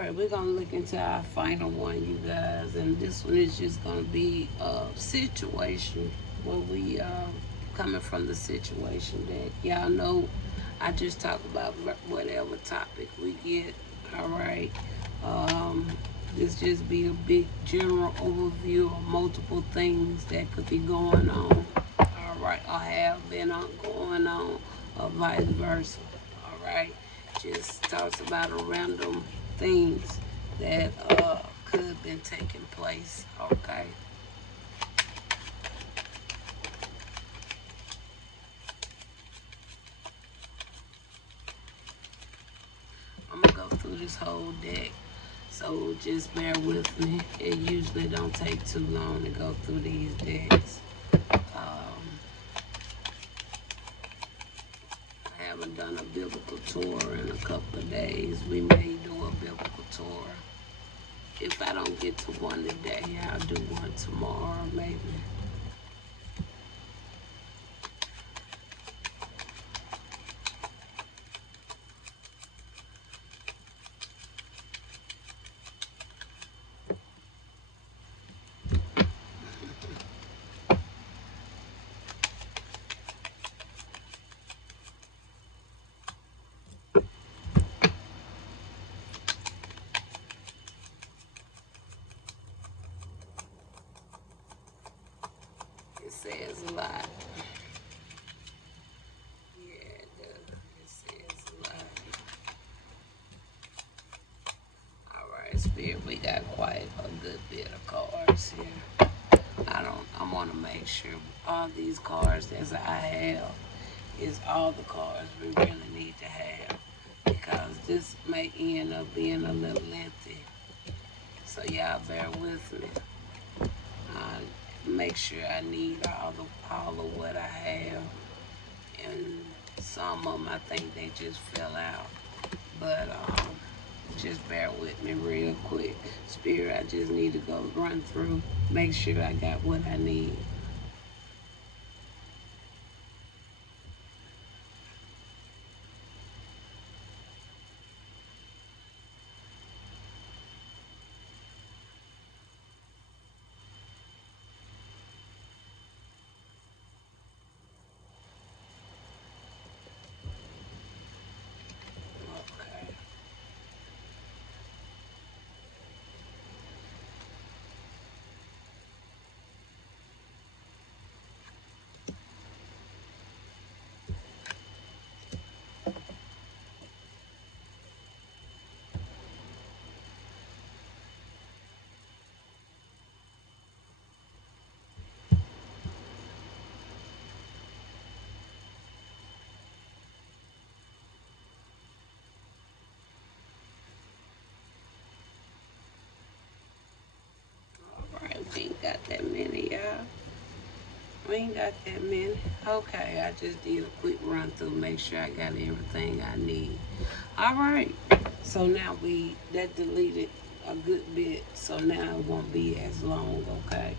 right, we're gonna look into our final one, you guys, and this one is just gonna be a situation where we coming from the situation that y'all know. I just talk about whatever topic we get. All right, um, this just be a big general overview of multiple things that could be going on. All right, or have been on going on, or vice versa. All right, just talks about a random things that could have been taking place. Okay. I'm gonna go through this whole deck, so just bear with me. It usually don't take too long to go through these decks. Um, I haven't done a biblical tour in a couple of days. We may do a biblical tour. If I don't get to one today, I'll do one tomorrow, maybe. It says a lot. Yeah, it does. It says a lot. All right, Spirit, we got quite a good bit of cards here. I want to make sure all these cards that I have is all the cards we really need to have, because this may end up being a little lengthy. So y'all bear with me. Make sure I need all of what I have, and some of them I think they just fell out. But just bear with me real quick. Spirit, I just need to go run through, make sure I got what I need. Okay. All right, we ain't got that many, y'all. We ain't got that many. Okay, I just did a quick run through, make sure I got everything I need. All right. So now that deleted a good bit, so now it won't be as long, okay?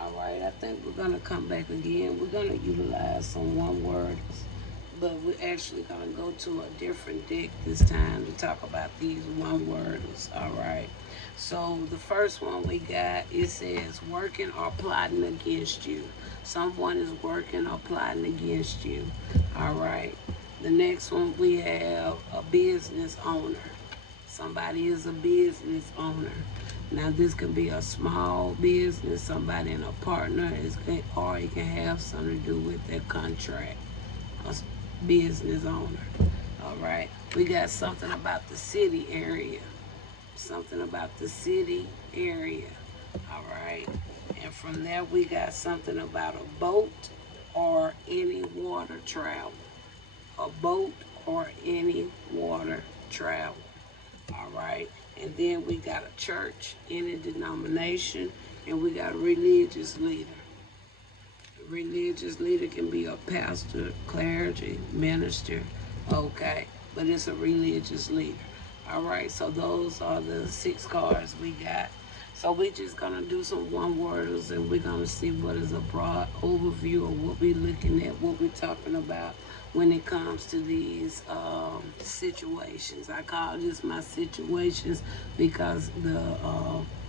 All right, I think we're gonna come back again. We're gonna utilize some one words, but we're actually gonna go to a different deck this time to talk about these one worders. All right. So the first one we got, it says working or plotting against you. Someone is working or plotting against you. All right. The next one we have a business owner. Somebody is a business owner. Now this could be a small business, somebody in a partner, or it can have something to do with their contract. A business owner. All right. We got something about the city area. Something about the city area. All right. And from there we got something about a boat or any water travel. A boat or any water travel. All right. And then we got a church, any denomination, and we got a religious leader. A religious leader can be a pastor, clergy, minister, okay, but it's a religious leader. All right, so those are the 6 cards we got. So we're just gonna do some one worders, and we're gonna see what is a broad overview of what we're looking at, what we're talking about, when it comes to these situations. I call this my situations because the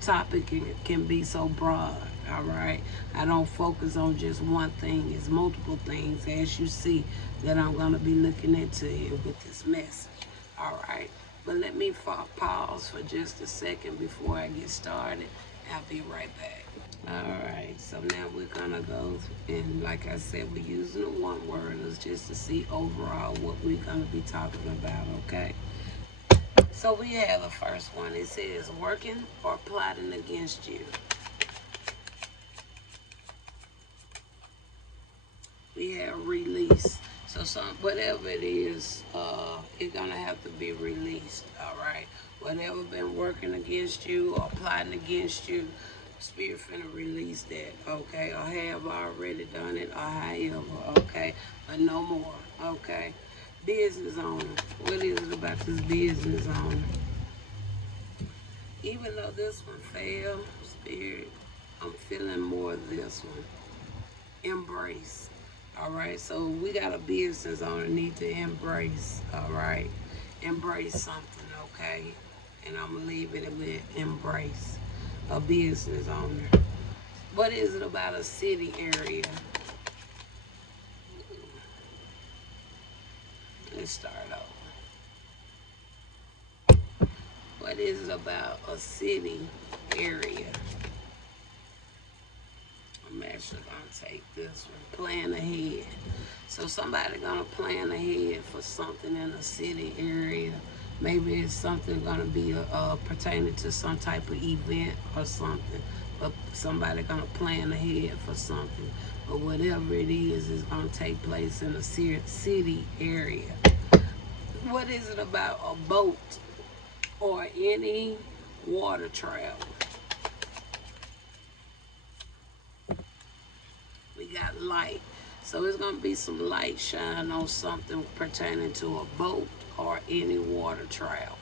topic can be so broad. All right, I don't focus on just one thing. It's multiple things, as you see, that I'm going to be looking into here with this message. All right, but let me pause for just a second before I get started. I'll be right back. Alright, so now we're gonna go, and like I said, we're using the one worders just to see overall what we're gonna be talking about, okay? So we have the first one. It says working or plotting against you. We have release. So whatever it is, it's gonna have to be released, alright? Whatever been working against you or plotting against you, Spirit finna release that, okay? Or have already done it, or however, okay? But no more, okay? Business owner. What is it about this business owner? Even though this one failed, Spirit, I'm feeling more of this one. Embrace. Alright, so we got a business owner need to embrace, alright? Embrace something, okay? And I'm gonna leave it with embrace. A business owner. What is it about a city area? Let's start over. What is it about a city area? I'm actually gonna take this one. Plan ahead. So somebody gonna plan ahead for something in a city area. Maybe it's something gonna be pertaining to some type of event or something. But somebody gonna plan ahead for something. But whatever it is gonna take place in a city area. What is it about a boat or any water travel? We got light. So it's going to be some light shine on something pertaining to a boat or any water travel.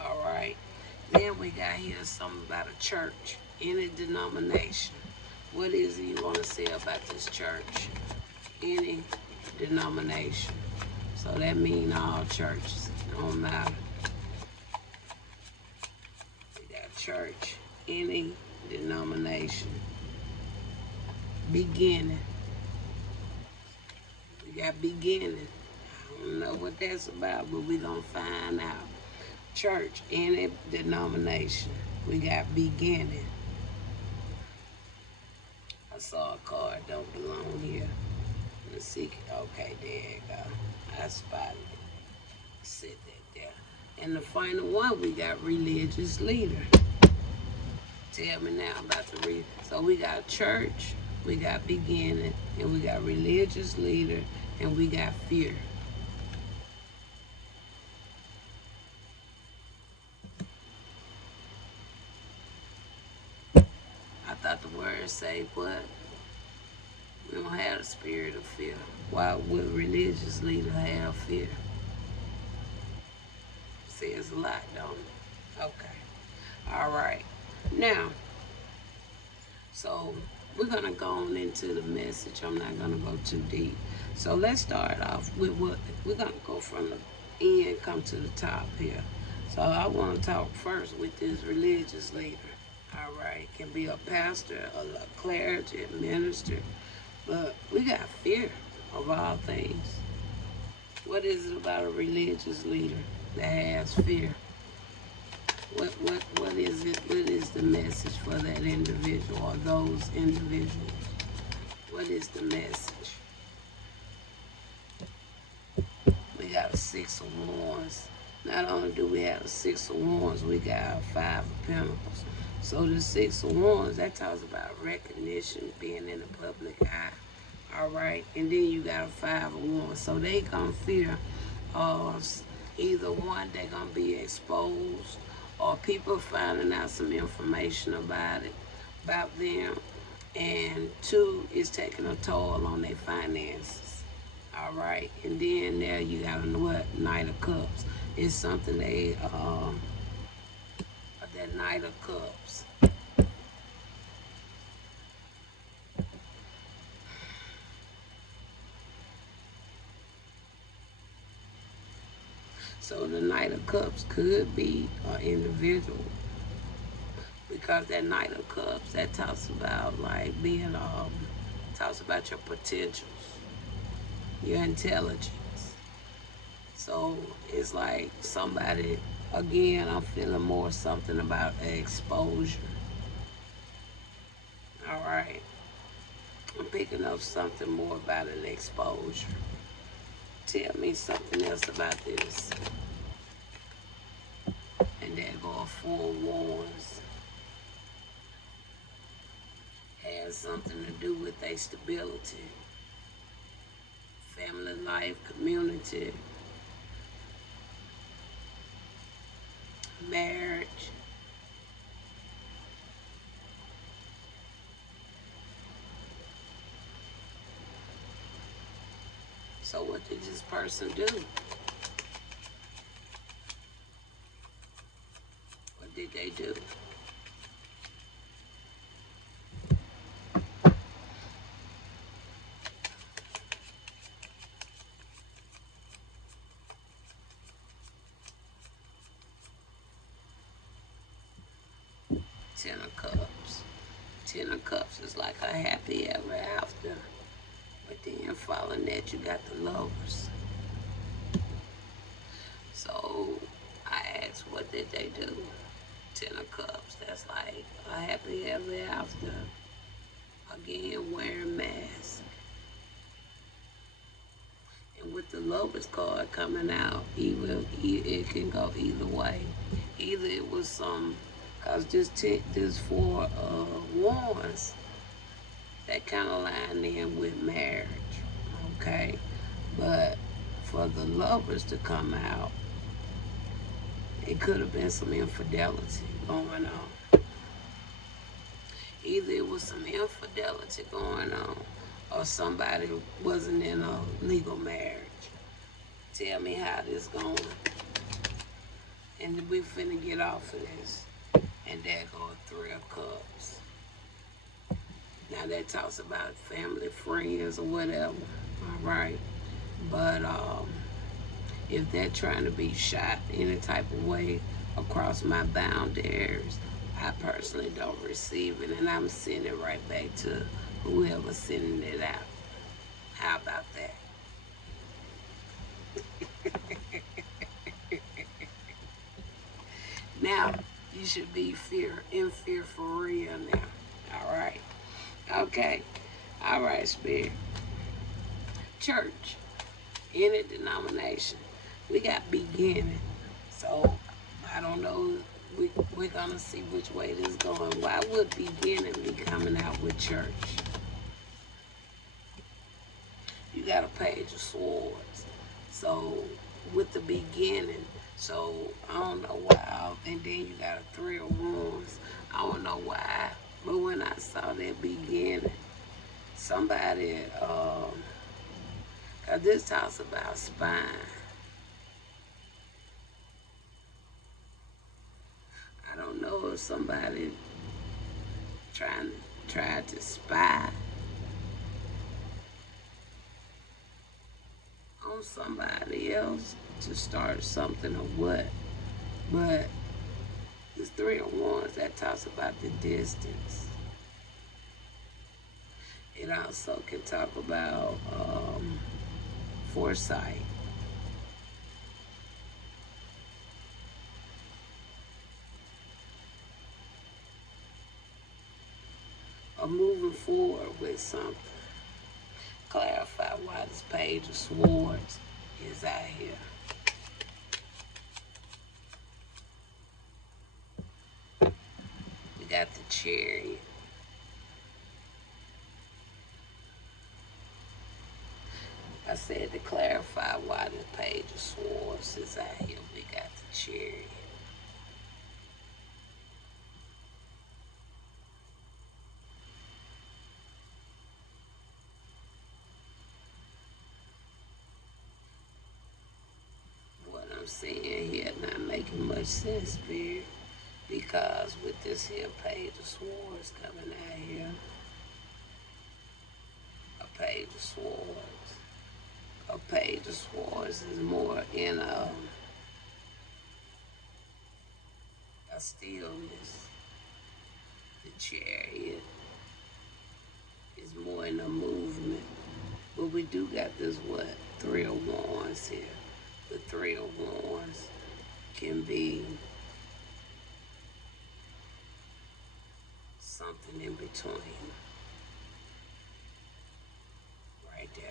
All right. Then we got here something about a church, any denomination. What is it you want to say about this church? Any denomination. So that means all churches. It don't matter. We got church, any denomination. Beginning. We got beginning. I don't know what that's about, but we're going to find out. Church, any denomination. We got beginning. I saw a card, don't belong here. Let's see. Okay, there you go. I spotted it. Sit that there. And the final one, we got religious leader. Tell me now about the read. So we got church, we got beginning, and we got religious leader, and we got fear. I thought the words say what? We don't have the spirit of fear. Why would religious leader have fear? Says a lot, don't it? Okay. All right. Now, so we're going to go on into the message. I'm not going to go too deep. So let's start off with what we're going to go from the end, come to the top here. So I want to talk first with this religious leader. All right. Can be a pastor, a clergy, a minister. But we got fear of all things. What is it about a religious leader that has fear? What is it? What is the message for that individual or those individuals? What is the message? We got a 6 of Wands. Not only do we have a 6 of Wands, we got a 5 of Pentacles. So the 6 of Wands, that talks about recognition, being in the public eye. All right, and then you got a 5 of Wands. So they gonna fear either one, they're gonna be exposed, or people finding out some information about them, and 2 is taking a toll on their finances. All right, and then there you got what? Knight of Cups. It's something that Knight of Cups. So the Knight of Cups could be an individual, because that Knight of Cups, that talks about like being talks about your potentials, your intelligence. So it's like somebody, again, I'm feeling more something about exposure. All right. I'm picking up something more about an exposure. Tell me something else about this. And there go a Four Wands. Has something to do with their stability, family life, community, marriage. So what did this person do? What did they do? Ten of Cups. Ten of Cups is like a happy ever after. But then following that, you got the Lovers. So I asked, what did they do? Ten of Cups, that's like a happy ever after. Again, wearing masks. And with the Lovers card coming out, it can go either way. Either it was cause this four wands, that kind of line in with marriage, okay? But for the Lovers to come out, it could have been some infidelity going on. Either it was some infidelity going on, or somebody wasn't in a legal marriage. Tell me how this going. And we finna get off of this. And there go a Three of Cups. Now that talks about family, friends, or whatever. All right. But if they're trying to be shot any type of way across my boundaries, I personally don't receive it, and I'm sending it right back to whoever's sending it out. How about that? Now, you should be in fear for real now. All right. Okay. All right, Spirit. Church, any denomination, we got beginning. So, I don't know. We're going to see which way this is going. Why would beginning be coming out with church? You got a Page of Swords. So, with the beginning, so I don't know why. And then you got a Three of Wands. I don't know why. But when I saw that beginning, somebody, cause this talks about spine. I don't know if somebody tried to spy on somebody else to start something or what. But this Three of Wands, that talks about the distance. It also can talk about foresight. Or moving forward with something. Clarify why this Page of Swords is out here. We got the Chariot. I said to clarify why this Page of Swords is out here. We got the Chariot. What I'm saying here not making much sense, Spirit, because with this here Page of Swords coming out here, a Page of Swords. A Page of Swords is more in a I still miss the chariot. It's more in a movement. But we do got this what? Three of Wands here. The Three of Wands can be something in between. Right there.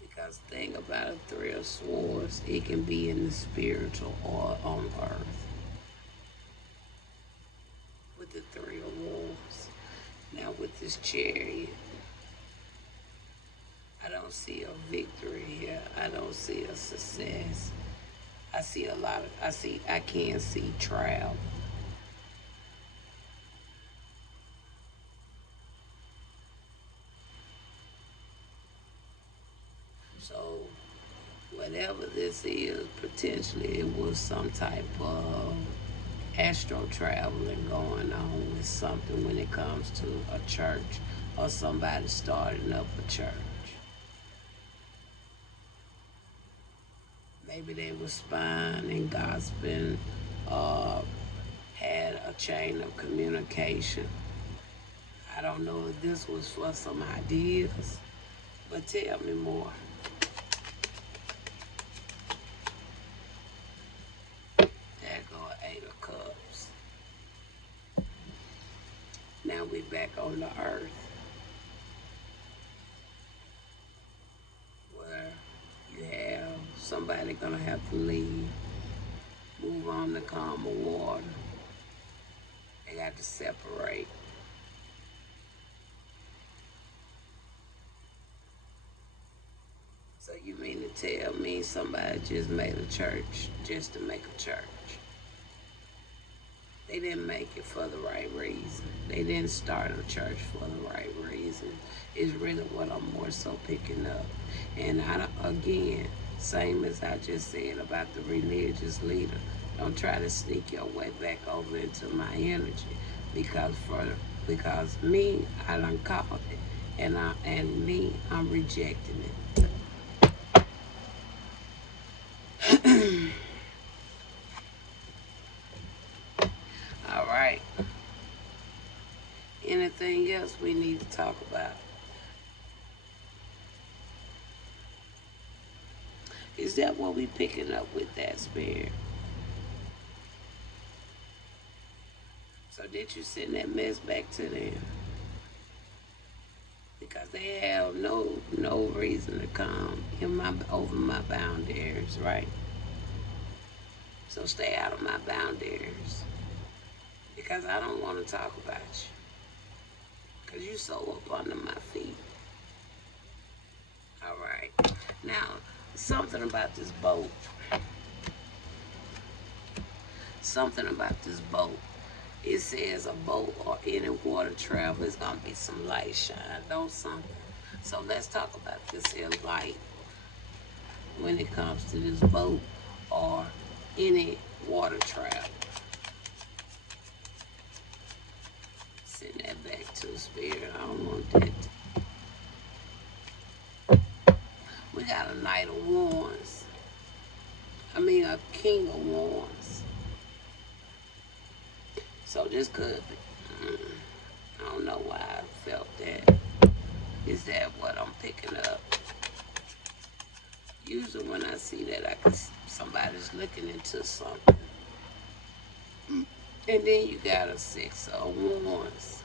Because the thing about a Three of Swords, it can be in the spiritual or on earth. With the Three of Wands. Now with this chariot, I don't see a victory here. I don't see a success. I see a lot of, I can see travel. So whatever this is, potentially it was some type of astral traveling going on with something when it comes to a church or somebody starting up a church. Maybe they were spying and gossiping, had a chain of communication. I don't know if this was for some ideas, but tell me more. There go Eight of Cups. Now we back on the earth where you have somebody gonna have to leave, move on to calmer water. They got to separate. So you mean to tell me somebody just made a church just to make a church? They didn't make it for the right reason. They didn't start a church for the right reason. Is really what I'm more so picking up. And again, same as I just said about the religious leader, don't try to sneak your way back over into my energy because me, I done called it, and I'm rejecting it. All right. Anything else we need to talk about? Is that what we picking up with that spirit? So did you send that mess back to them? Because they have no reason to come over my boundaries, right? So stay out of my boundaries. Because I don't want to talk about you. Because you so up under my feet. All right. Now, something about this boat. Something about this boat. It says a boat or any water travel is going to be some light shine on something. So let's talk about this here light when it comes to this boat or any water travel. Send that back to the spirit. I don't want that. We got a Knight of Wands. A King of Wands. So this could be, I don't know why I felt that. Is that what I'm picking up? Usually when I see that, I can somebody's looking into something. And then you got a Six of Wands.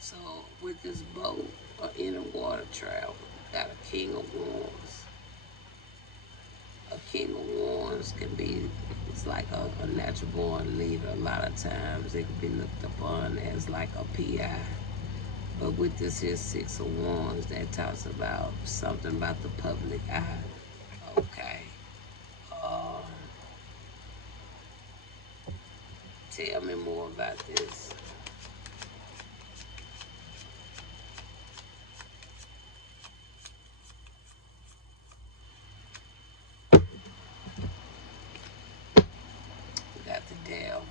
So with this boat or in a water travel, got a King of Wands. A King of Wands can be, it's like a natural born leader. A lot of times it can be looked upon as like a PI. But with this here Six of Wands, that talks about something about the public eye. Okay. Uh, Tell me more about this. We got the Devil.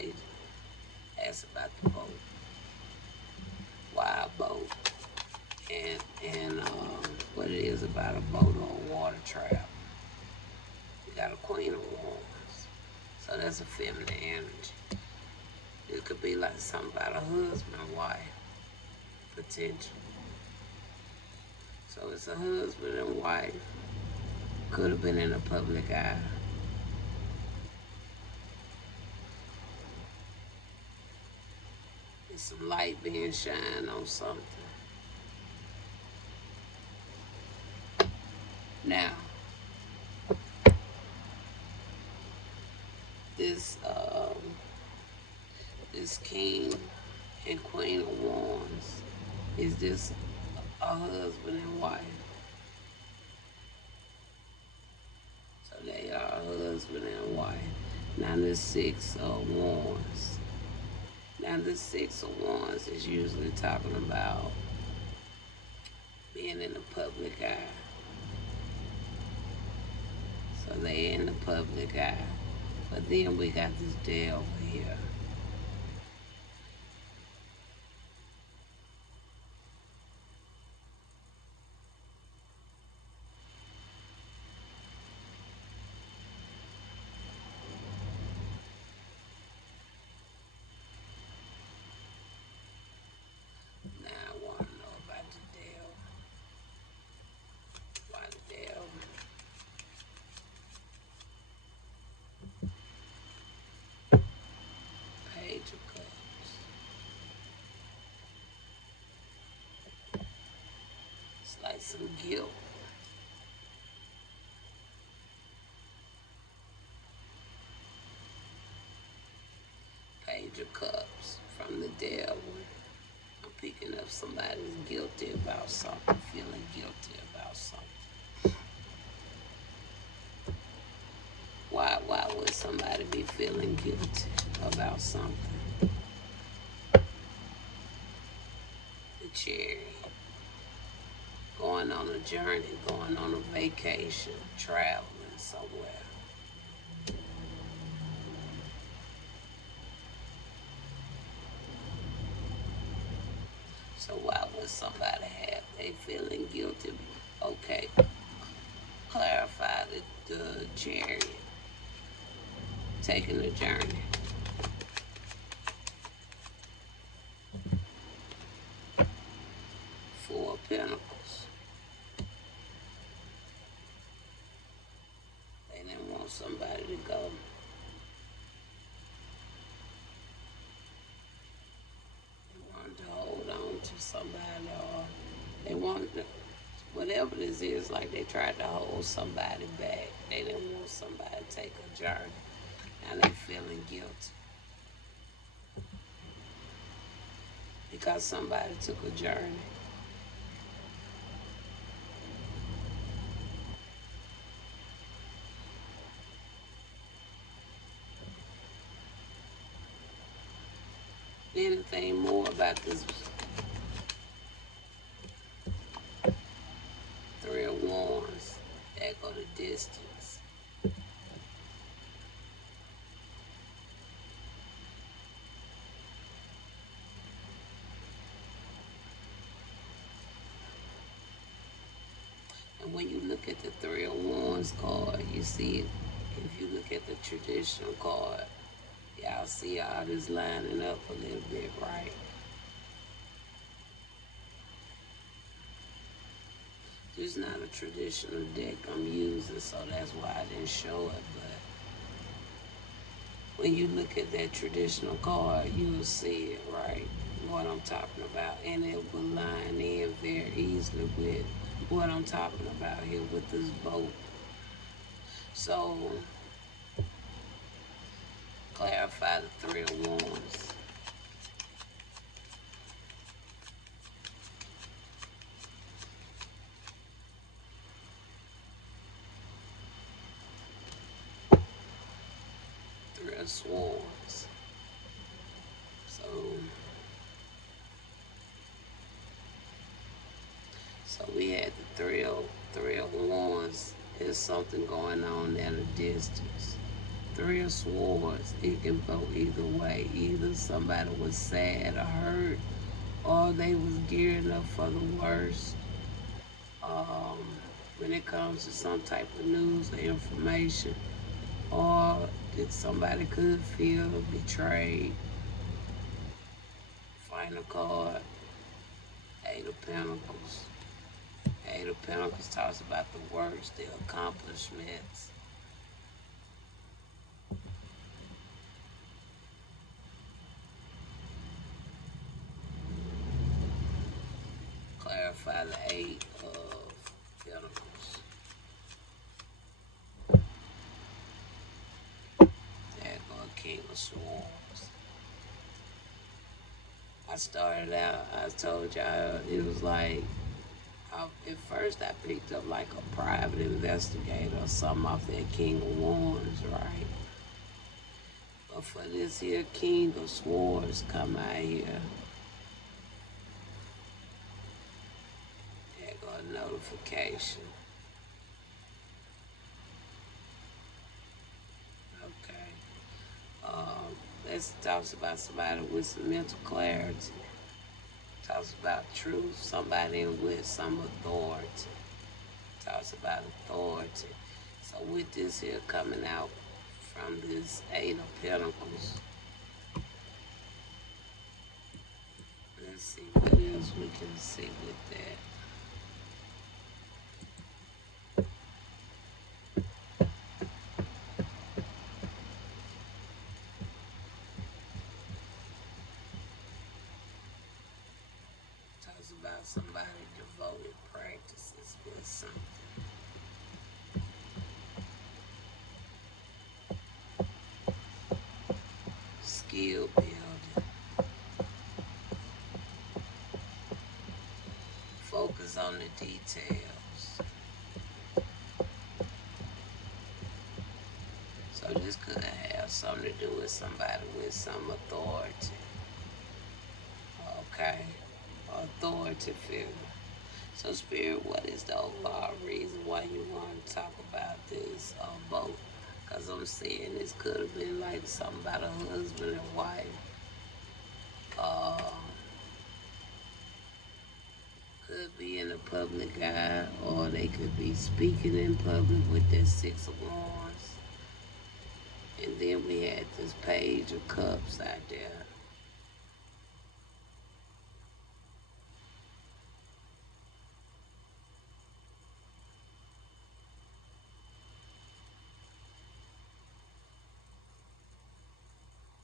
They asked about the boat, wild boat, and what it is about a boat on water travel. You got a Queen of Wands, so that's a feminine energy. It could be like something about a husband, wife, potential. So it's a husband and wife. Could have been in the public eye. There's some light being shined on something. Now, this this King and Queen of Wands, is this a husband and wife? So they are a husband and wife. Now this Six of Wands. Now this Six of Wands is usually talking about being in the public eye. So they in the public eye. But then we got this devil here. Now I want to know about the devil. Why the devil? Page of Cups. It's like some guilt. Page of Cups from the devil. I'm picking up somebody's guilty about something, feeling guilty about something. Why would somebody be feeling guilty about something? The Chariot. Going on a journey, going on a vacation, traveling somewhere. So why would somebody have they feeling guilty? Okay, clarify the Chariot. Taking a journey. Four of Pentacles. They didn't want somebody to go. They wanted to hold on to somebody, or they wanted to, whatever this is, like they tried to hold somebody back. They didn't want somebody to take a journey. Now they feeling guilty because somebody took a journey. Anything more about this Three of Wands? That go the distance. And when you look at the Three of Wands card, you see it. If you look at the traditional card, y'all see all this lining up a little bit, right? It's not a traditional deck I'm using, so that's why I didn't show it. But when you look at that traditional card, you will see it, right? What I'm talking about. And it will line in very easily with what I'm talking about here with this boat. So, clarify the Three of Wands. Three of Swords. So we had the Three of Wands. There's something going on at a distance. Three of Swords, it can go either way. Either somebody was sad or hurt, or they was gearing up for the worst. Um, when it comes to some type of news or information, or that somebody could feel betrayed. Final card, Eight of Pentacles. Eight of Pentacles talks about the works, the accomplishments. Clarify the Eight of Pentacles. There go King of Swords. I started out, I told y'all, it was like, at first I picked up like a private investigator or something off that King of Wands, right? But for this here King of Swords come out here, there go a notification. Okay. This talks about somebody with some mental clarity. Talks about truth, somebody with some authority. Talks about authority. So with this here coming out from this Eight of Pentacles, let's see what else we can see with that. Talks about somebody devoted practices with something. Skill building. Focus on the details. So this could have something to do with somebody with some authority. Okay. Authority figure. So Spirit, what is the overall reason why you want to talk about this both? Because I'm saying this could have been like something about a husband and wife. Could be in the public eye, or they could be speaking in public with their Six of Wands. And then we had this Page of Cups out there.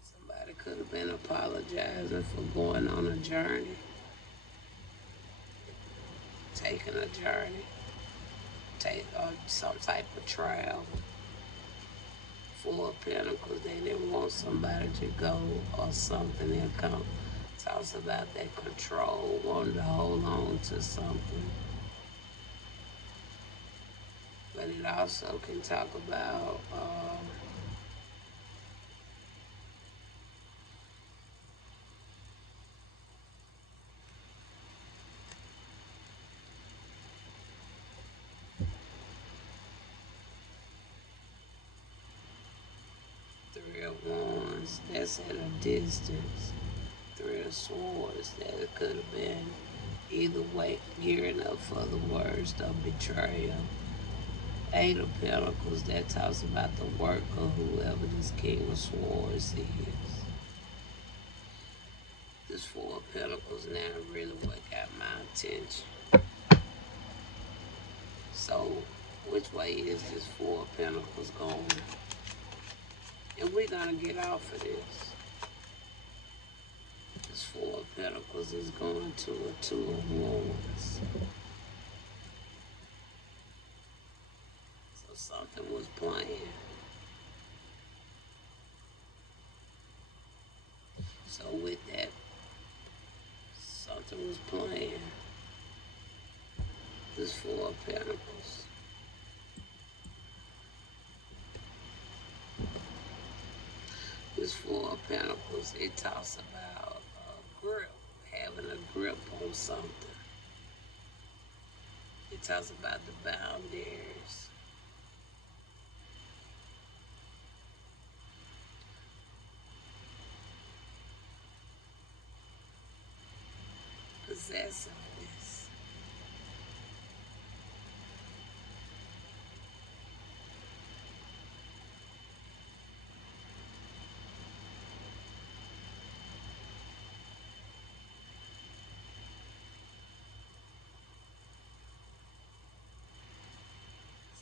Somebody could have been apologizing for going on a journey, taking a journey, or some type of travel. Four of Pentacles, they didn't want somebody to go or something. They'll come. Talks about that control, wanting to hold on to something. But it also can talk about Three of Wands, that's at a distance. Three of Swords, that could have been either way, gearing up for the worst of betrayal. Eight of Pentacles, that talks about the work of whoever this King of Swords is. This Four of Pentacles now really what got my attention. So, which way is this Four of Pentacles going? And we're going to get off of this. This Four of Pentacles is going to a Two of Wands. So something was playing. So with that, something was playing. This Four of Pentacles. This Four of Pentacles, it talks about a grip, having a grip on something. It talks about the boundaries. possessiveness.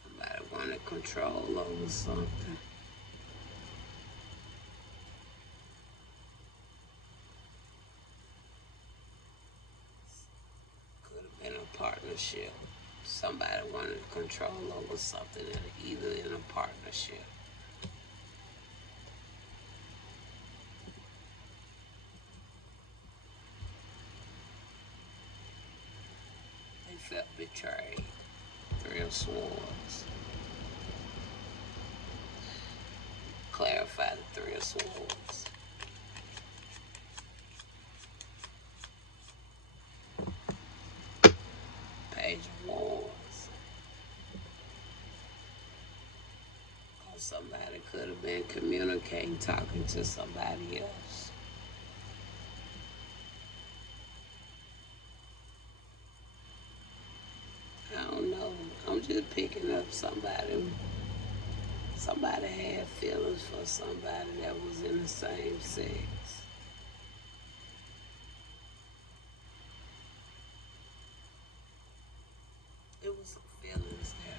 Somebody wanted control over something. Could have been a partnership. Somebody wanted control over something, either in a partnership. They felt betrayed. Three of Swords. Clarify the Three of Swords. Page of Wands. Because somebody could have been communicating, talking to somebody else. I don't know. I'm just picking up somebody. Somebody had feelings for somebody that was in the same sex. It was some feelings there.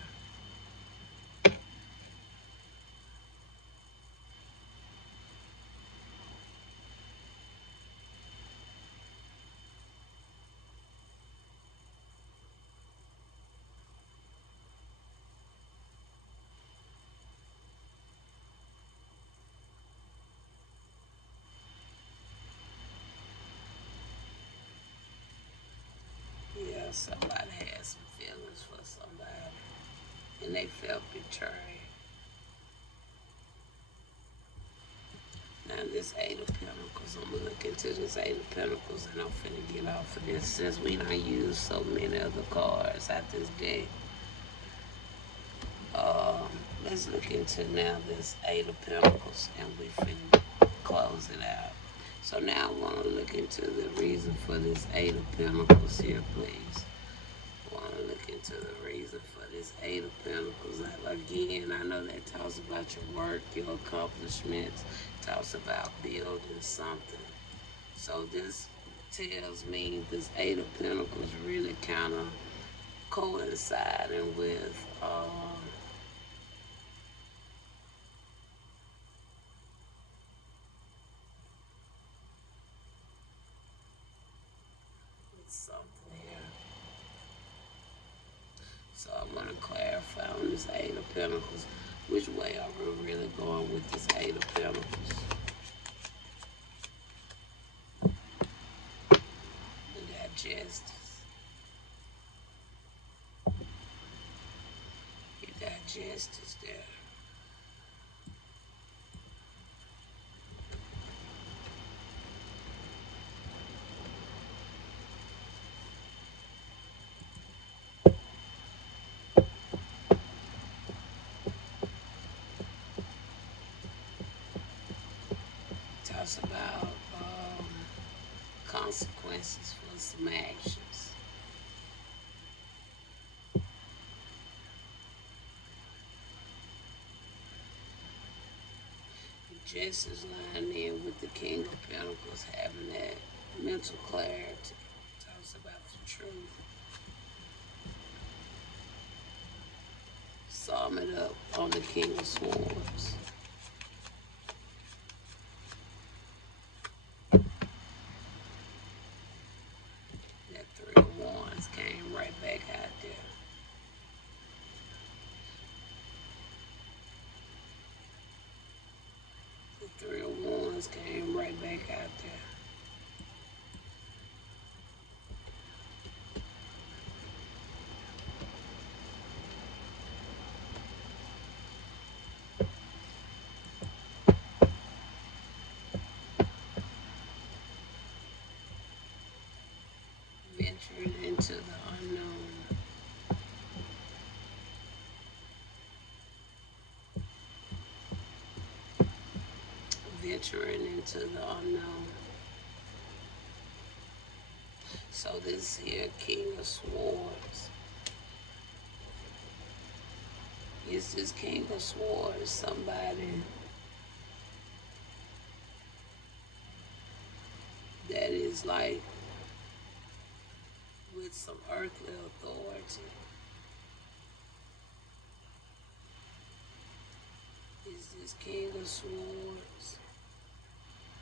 Yeah, somebody had some feelings for somebody, and they felt betrayed. Now this Eight of Pentacles, I'm gonna look into this Eight of Pentacles, and I'm finna get off of this since we done used so many of the cards out this deck. Let's look into now this Eight of Pentacles, and we finna close it out. So now I want to look into the reason for this Eight of Pentacles here, please. I want to look into the reason for this Eight of Pentacles. Again, I know that talks about your work, your accomplishments, talks about building something. So this tells me this Eight of Pentacles really kind of coinciding with something here. So I want to clarify on this Eight of Pentacles. Which way are we really going with this Eight of Pentacles? We got Justice. You got Justice there. Talks about consequences for some actions. Justice line in with the King of Pentacles, having that mental clarity. Talks about the truth. Sum it up on the King of Swords. That Three of Wands came right back out there. The Three of Wands came right back out there. Venturing into the unknown. Venturing into the unknown. So this here King of Swords. Is this King of Swords somebody that is like with some earthly authority? Is this King of Swords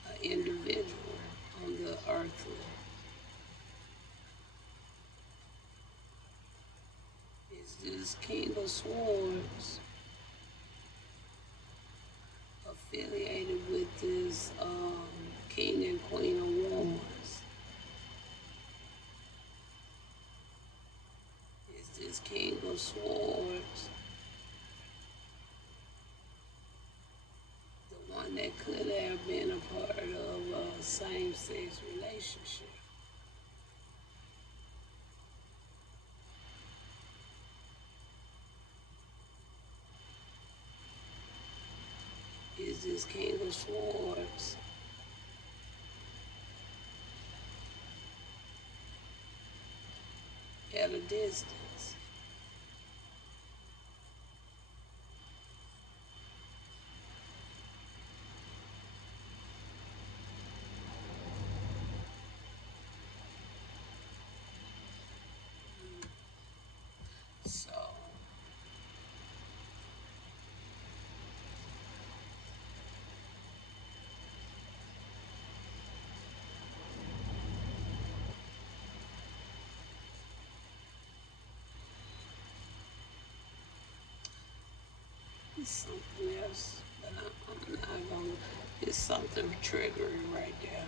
an individual on the earthly? Is this King of Swords affiliated with this King and Queen of Wands? Is this King of Swords the one that could have been a part of a same-sex relationship? Is this King of Swords at a distance? So, it's something else, but I'm not gonna, it's something triggering right there.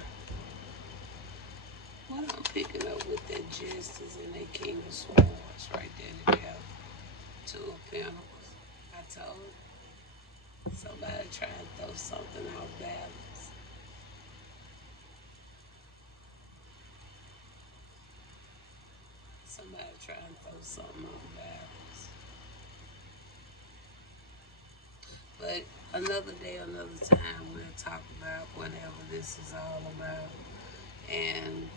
What I'm picking up with that Justice and that King of Swords right there together. Two of Pentacles. I told somebody trying to throw something off balance. Somebody trying to throw something off balance. But another day, another time, we'll talk about whatever this is all about. And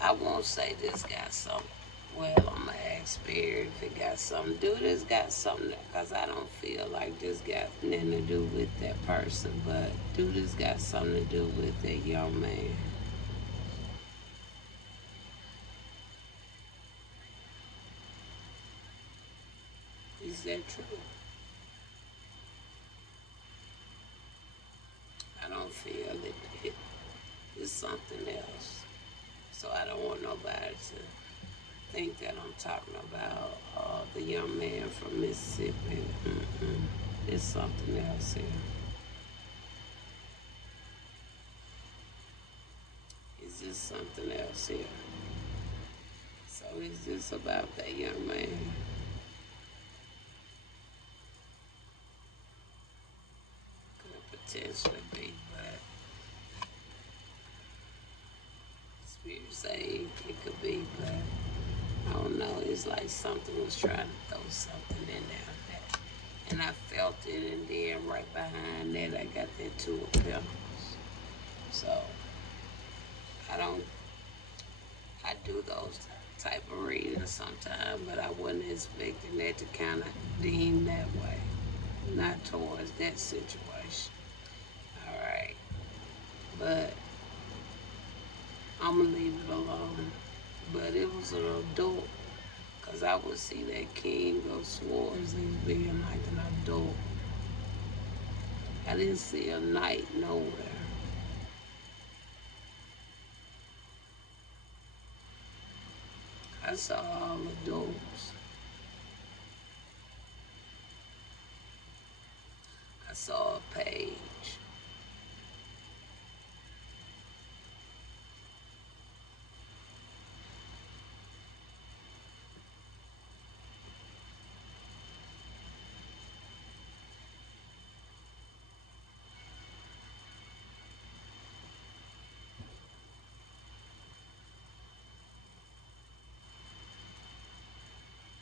I won't say this got something. Well, I'm going to ask Spirit if it got something. Do this got something? Because I don't feel like this got nothing to do with that person. But do this got something to do with that young man? Is that true? I don't feel it. It's something else. So I don't want nobody to think that I'm talking about the young man from Mississippi. Mm-mm. It's something else here. Is this something else here? So is this about that young man? Could potentially be, but Spirit say it could be, but I don't know. It's like something was trying to throw something in there. And I felt it, and then right behind that, I got that Two of Pentacles. So I don't, I do those type of readings sometimes, but I wasn't expecting that to kind of deem that way, not towards that situation. All right, but I'm gonna leave it alone. But it was an adult, cause I would see that King of Swords as being like an adult. I didn't see a knight nowhere. I saw all adults. I saw a page.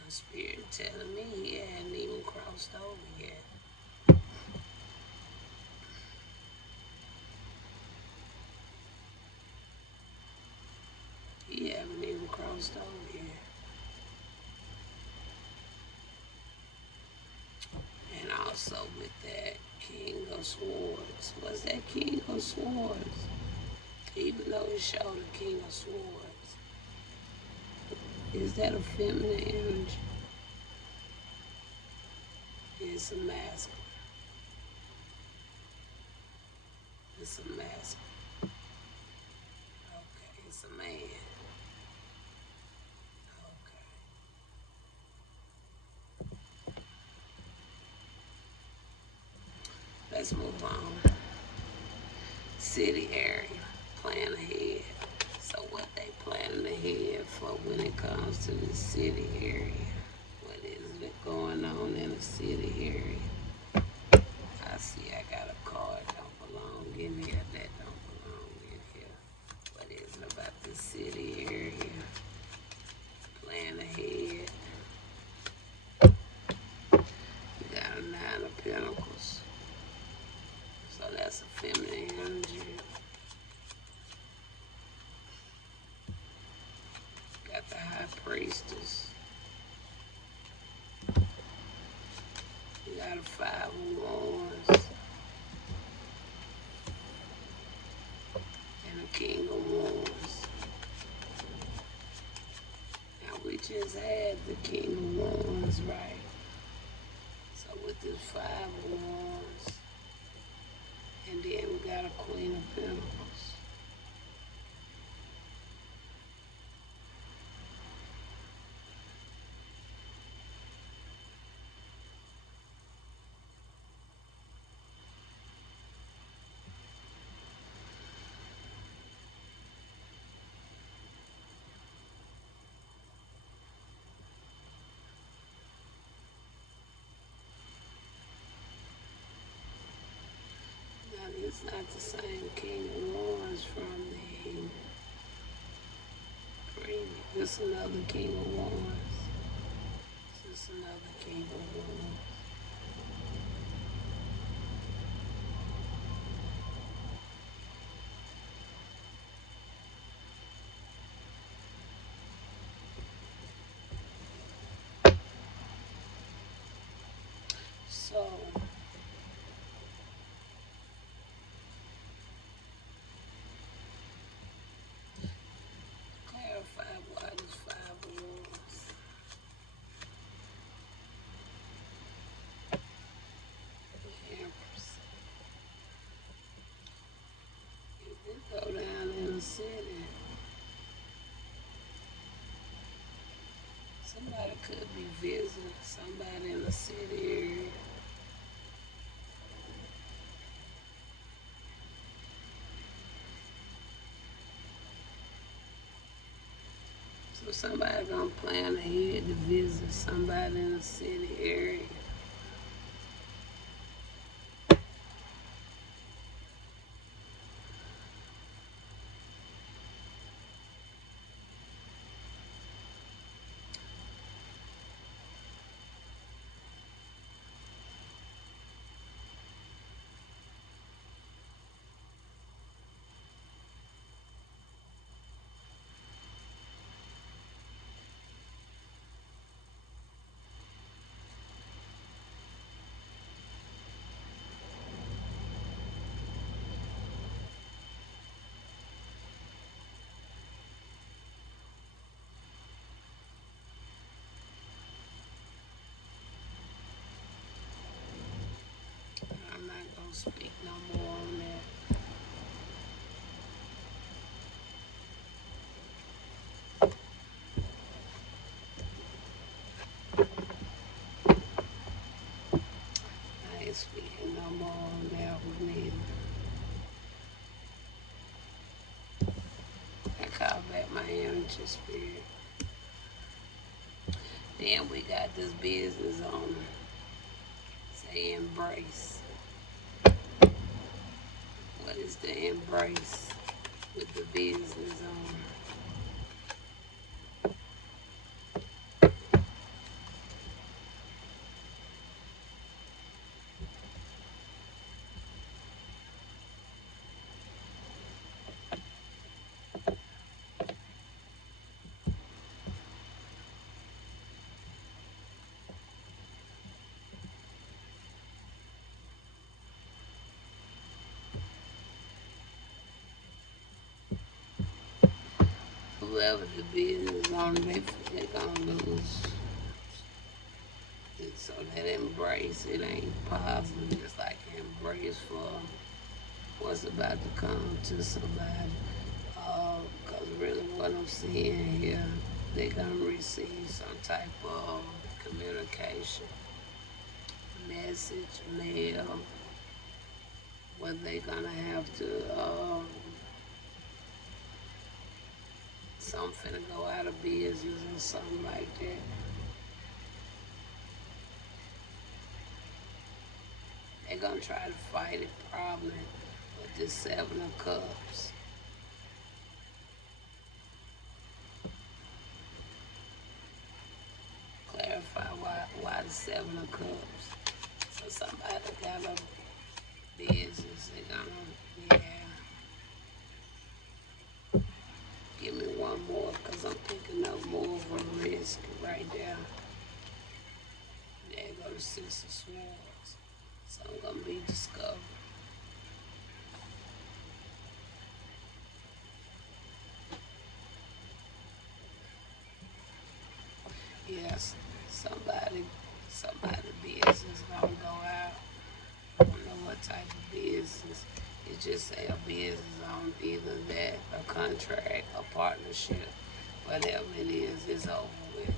My spirit telling me he hadn't even crossed over yet. almost over here. And also with that King of Swords. What's that King of Swords? Even though it showed the King of Swords. Is that a feminine energy? It's a masculine. It's a masculine. Okay, it's a man. Okay. Let's move on. City area. Plan ahead. So what they planning ahead for when it comes to the city area? What is it going on in the city area? I see I got a card don't belong in here that don't belong in here. What is it about the city area? Plan ahead. You got a 9 of Pentacles. So that's a feminine energy. Got the High Priestess. You got a 5 of Wands. And a King of Wands. Now we just had the King of Wands, right? So with this 5 of Wands. And then we got a Queen of Pentacles. Now it's not the same King of Wands from the previous. This is another King of Wands. This is another King of Wands. So clarify why this 5 of Wands. Empress. If we go down in the city, somebody could be visiting somebody in the city area. So somebody gonna plan ahead to visit somebody in the city area. I'm not gonna speak no more on that. I ain't speaking no more on that one either. I call back my energy spirit. Then we got this business owner. Say embrace. What is the embrace with the business owner? whoever the business owner, they gonna lose. So that embrace, it ain't positive. It's like embrace for what's about to come to somebody. Because really what I'm seeing here, they're going to receive some type of communication, message, mail, where they're going to have to, some finna go out of business or something like that. They're going to try to fight it probably with this Seven of Cups. Clarify why the Seven of Cups. So somebody got a business, they're gonna, yeah. Give me one more, because I'm picking up more of a risk right there. There go the Six of Swords. So I'm gonna be discovered. Yes, somebody business gonna go out. I don't know what type of business. It just say a business on either that, a contract, a partnership, whatever it is, it's over with.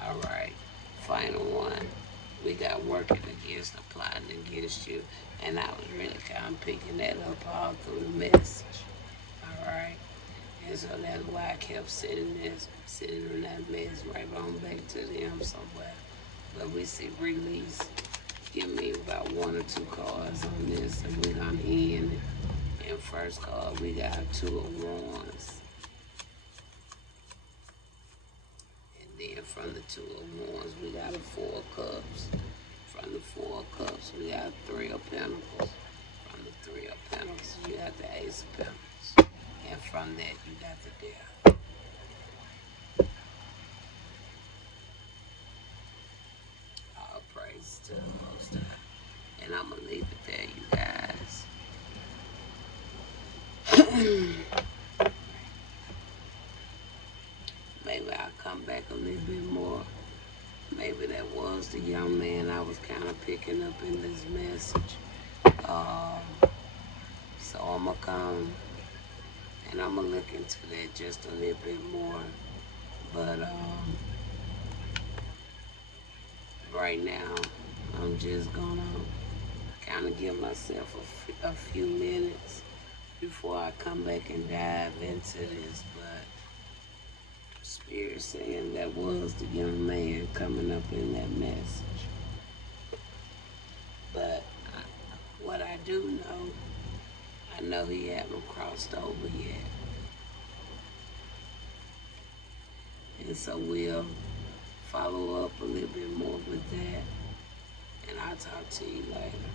All right, final one. We got working against, plotting against you, and I was really kind of picking that up all through the message. All right, and so that's why I kept sitting in that mess right on back to them somewhere. But we see release. Give me about one or two cards on this, and we're gonna end it. And first card, we got Two of Wands. And then from the Two of Wands, we got a Four of Cups. From the Four of Cups, we got Three of Pentacles. From the Three of Pentacles, you got the Ace of Pentacles. And from that, you got the Death. All praise to the Most High. And I'm going to leave it there, you guys. Maybe I'll come back a little bit more. Maybe that was the young man I was kind of picking up in this message. So I'm going to come and I'm going to look into that just a little bit more. But right now, I'm just going to kind of give myself a few minutes before I come back and dive into this. But Spirit saying that was the young man coming up in that message. But what I do know, I know he haven't crossed over yet. And so we'll follow up a little bit more with that. And I'll talk to you later.